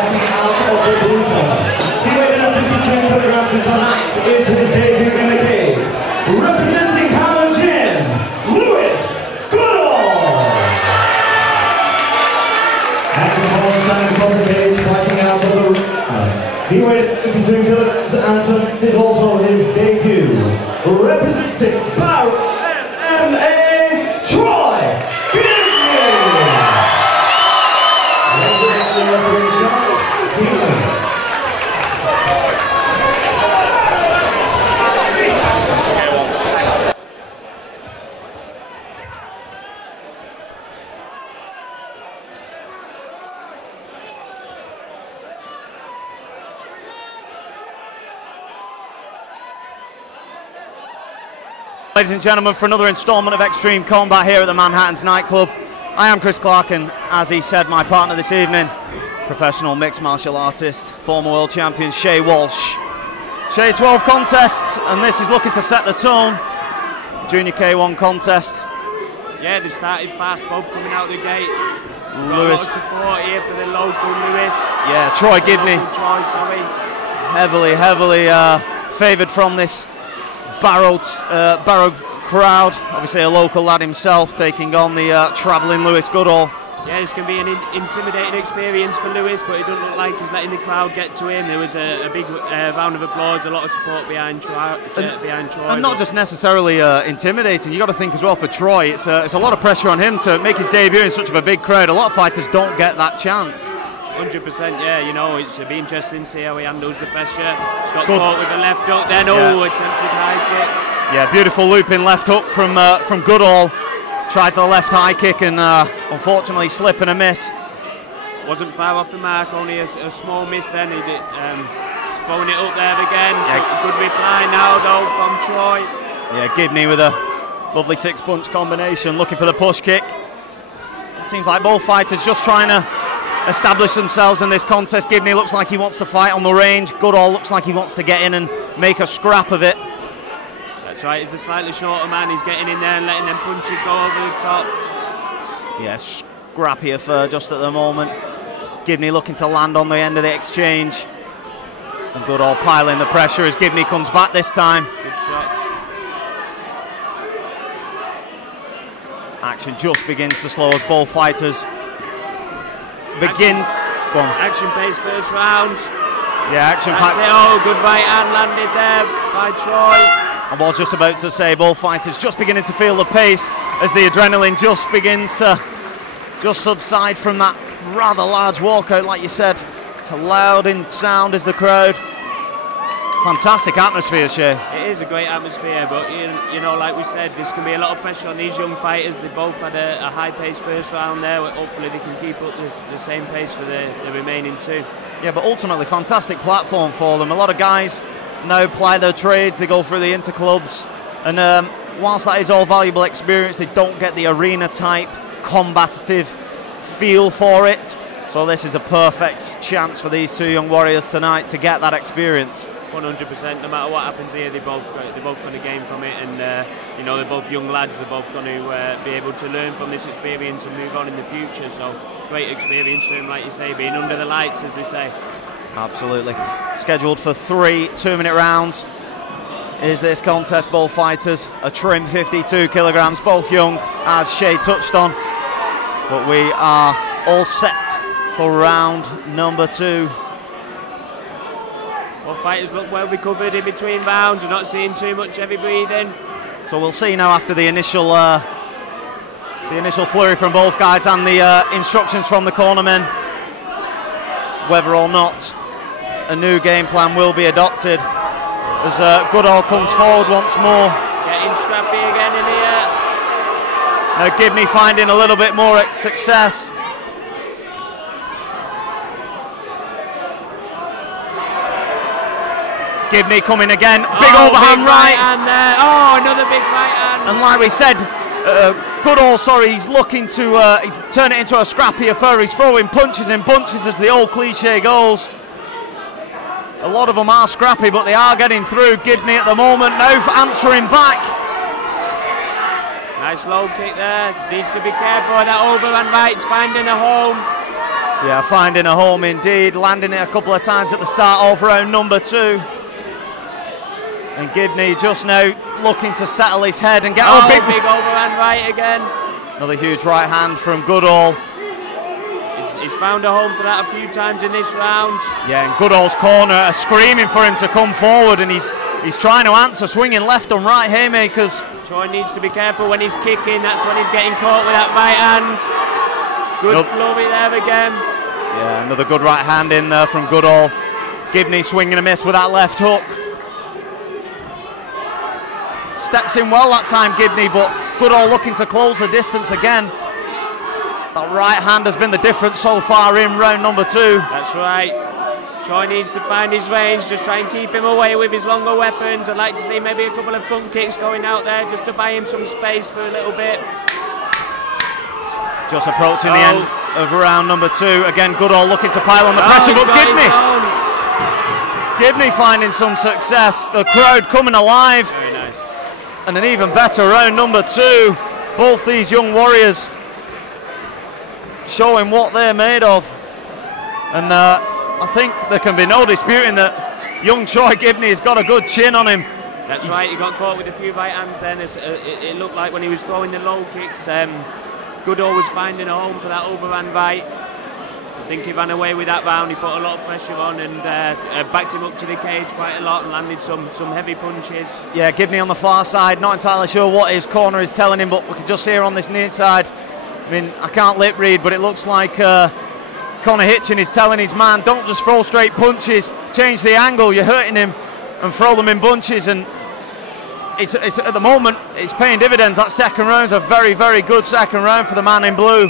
fighting out of the blue corner. He weighed in at 52 kilograms and tonight is his debut in the cage. Representing Hammer Gym, Lewis Goodall! And the standing across the cage, fighting out of the ring. He weighed 52 kilograms and tonight is also his debut. Representing Barrow MMA, Troy Gibney! Let's look at the referee charge, Dean. Ladies and gentlemen, for another instalment of Extreme Combat here at the Manhattan's nightclub. I am Chris Clark, and as he said, my partner this evening, professional mixed martial artist, former world champion Shay Walsh. Shay, 12 contests, and this is looking to set the tone. Junior K1 contest. Yeah, they started fast, both coming out the gate. Lewis. Got a lot of support here for the local Lewis. Yeah, Troy Gibney. Troy, sorry. Heavily favoured from this Barrow crowd. Obviously a local lad himself taking on the travelling Lewis Goodall. Yeah, it's going to be an intimidating experience for Lewis, but it doesn't look like he's letting the crowd get to him. There was a big round of applause, a lot of support behind Troy. And not just necessarily intimidating, you got to think as well for Troy, it's a lot of pressure on him to make his debut in such of a big crowd. A lot of fighters don't get that chance. 100%, yeah, you know, it's be interesting to see how he handles the pressure. He's got caught with the left hook, then attempted high kick. Yeah, beautiful looping left hook from Goodall. Tries the left high kick and unfortunately slip and a miss. Wasn't far off the mark, only a small miss then. He did, he's throwing it up there again. Yeah. So good reply now though from Troy. Yeah, Gibney with a lovely 6-punch combination, looking for the push kick. It seems like both fighters just trying to establish themselves in this contest. Gibney looks like he wants to fight on the range. Goodall looks like he wants to get in and make a scrap of it. That's right, he's the slightly shorter man. He's getting in there and letting them punches go over the top. Yeah, scrappy affair just at the moment. Gibney looking to land on the end of the exchange. And Goodall piling the pressure as Gibney comes back this time. Good shots. Action just begins to slow as both fighters begin. Action-paced first round. Yeah, action-packed. Oh, good right hand landed there by Troy. I was just about to say, both fighters just beginning to feel the pace as the adrenaline just begins to subside from that rather large walkout, like you said. Loud in sound is the crowd. Fantastic atmosphere, Shay. It is a great atmosphere, but you know, like we said, there's going to be a lot of pressure on these young fighters. They both had a high-paced first round there. Hopefully they can keep up the same pace for the remaining two. Yeah, but ultimately, fantastic platform for them. A lot of guys now ply their trades, they go through the interclubs, and whilst that is all valuable experience, they don't get the arena type combative feel for it. So this is a perfect chance for these two young warriors tonight to get that experience. 100%. No matter what happens here, they're both going to gain from it, and you know, they're both young lads. They're both going to be able to learn from this experience and move on in the future. So great experience for him, like you say, being under the lights, as they say. Absolutely. Scheduled for 3 2-minute rounds is this contest. Both fighters a trim 52 kilograms, both young, as Shay touched on. But we are all set for round number 2. Both fighters look well recovered in between rounds. We're not seeing too much heavy breathing. So we'll see now after the initial flurry from both guys and the instructions from the cornermen, whether or not a new game plan will be adopted as Goodall comes forward once more. Getting scrappy again in here. Now Gibney finding a little bit more success. Gibney coming again, big overhand right. And another big right hand. And like we said, Goodall, he's looking to he's turn it into a scrappy affair. He's throwing punches and bunches, as the old cliche goes. A lot of them are scrappy, but they are getting through. Gibney at the moment now for answering back. Nice low kick there. Needs to be careful of that overhand right. It's finding a home. Yeah, finding a home indeed, landing it a couple of times at the start of round number 2. And Gibney just now looking to settle his head and get big overhand right again. Another huge right hand from Goodall. He's found a home for that a few times in this round. Yeah, and Goodall's corner are screaming for him to come forward, and he's trying to answer, swinging left and right haymakers. Troy needs to be careful when he's kicking. That's when he's getting caught with that right hand. Good flurry there again. Yeah, another good right hand in there from Goodall. Gibney swinging a miss with that left hook. Steps in well that time, Gibney, but Goodall looking to close the distance again. That right hand has been the difference so far in round number 2. That's right. Troy needs to find his range, just try and keep him away with his longer weapons. I'd like to see maybe a couple of front kicks going out there just to buy him some space for a little bit. Just approaching the end of round number 2. Again, Goodall looking to pile on the pressure, but Gibney finding some success. The crowd coming alive. Very nice. And an even better round number 2. Both these young warriors showing what they're made of. And I think there can be no disputing that young Troy Gibney has got a good chin on him. That's right, he got caught with a few right hands then. It looked like when he was throwing the low kicks, Goodall was finding a home for that overhand right. I think he ran away with that round. He put a lot of pressure on and backed him up to the cage quite a lot and landed some heavy punches. Yeah, Gibney on the far side, not entirely sure what his corner is telling him, but we can just see here on this near side. I mean, I can't lip read, but it looks like Connor Hitchin is telling his man, don't just throw straight punches, change the angle, you're hurting him, and throw them in bunches. And it's at the moment, it's paying dividends. That second round is a very, very good second round for the man in blue.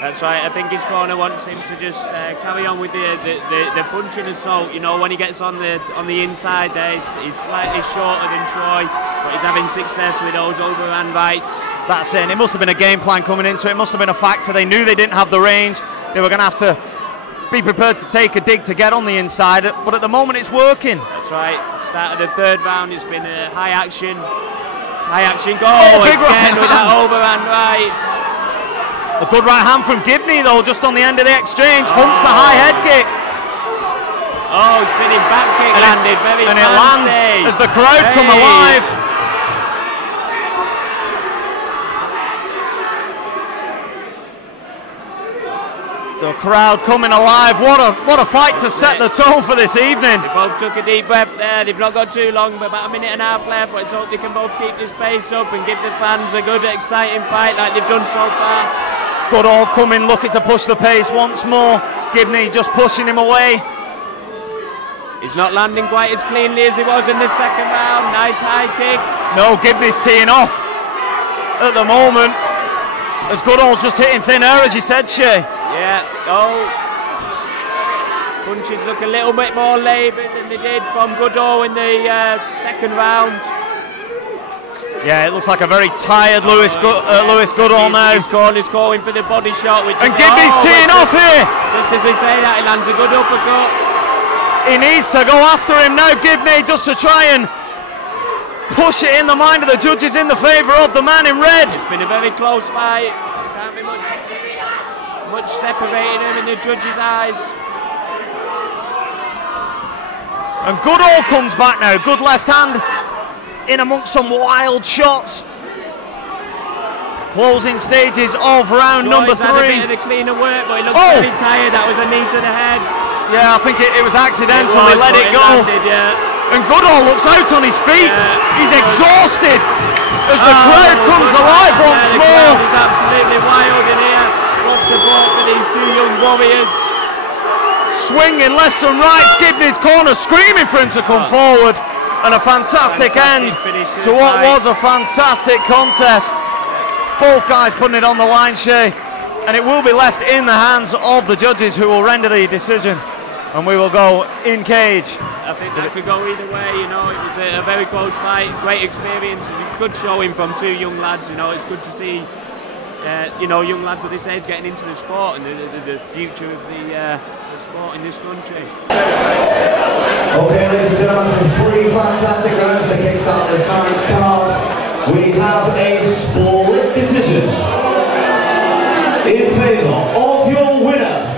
That's right, I think his corner wants him to just carry on with the punching assault. You know, when he gets on the inside there, he's slightly shorter than Troy, but he's having success with those overhand rights. That's it, and it must have been a game plan coming into it. It must have been a factor. They knew they didn't have the range. They were going to have to be prepared to take a dig to get on the inside, but at the moment it's working. That's right, start of the third round, it's been a high action goal big again with that overhand right. A good right hand from Gibney though, just on the end of the exchange, hunts the high head kick. Oh, spinning back kick landed very fancy. And it lands as the crowd come alive. The crowd coming alive. What a fight to set the tone for this evening. They both took a deep breath there. They've not got too long, but about a minute and a half left. Let's hope they can both keep this pace up and give the fans a good, exciting fight like they've done so far. Goodall coming, looking to push the pace once more. Gibney just pushing him away. He's not landing quite as cleanly as he was in the second round. Nice high kick. No, Gibney's teeing off at the moment. As Goodall's just hitting thin air, as you said, Shay. Yeah, punches look a little bit more laboured than they did from Goodall in the second round. Yeah, it looks like a very tired Lewis Goodall now. His corner's calling for the body shot. And Gibney's teeing off here. Just as we say that, he lands a good uppercut. He needs to go after him now, Gibney, just to try and push it in the mind of the judges in the favour of the man in red. It's been a very close fight. Can't be much separating him in the judges' eyes. And Goodall comes back now. Good left hand in amongst some wild shots. Closing stages of round number 3. Had a bit of the cleaner work, but he looks very tired. That was a knee to the head. Yeah, I think it was accidental. They let it go. Landed, yeah. And Goodall looks out on his feet. Yeah. He's exhausted as the crowd comes alive once more. The crowd is absolutely wild in here. What support for these two young warriors. Swinging lefts and rights. Gibney's corner screaming for him to come forward. And a fantastic end to what was a fantastic contest. Both guys putting it on the line, Shay. And it will be left in the hands of the judges who will render the decision. And we will go in cage. I think that could go either way, you know. It was a very close fight, great experience. Good showing from two young lads, you know. It's good to see, you know, young lads of this age getting into the sport and the future of the sport in this country. Okay, ladies and gentlemen, 3 fantastic rounds to kickstart this night's card. We have a split decision in favour of your winner,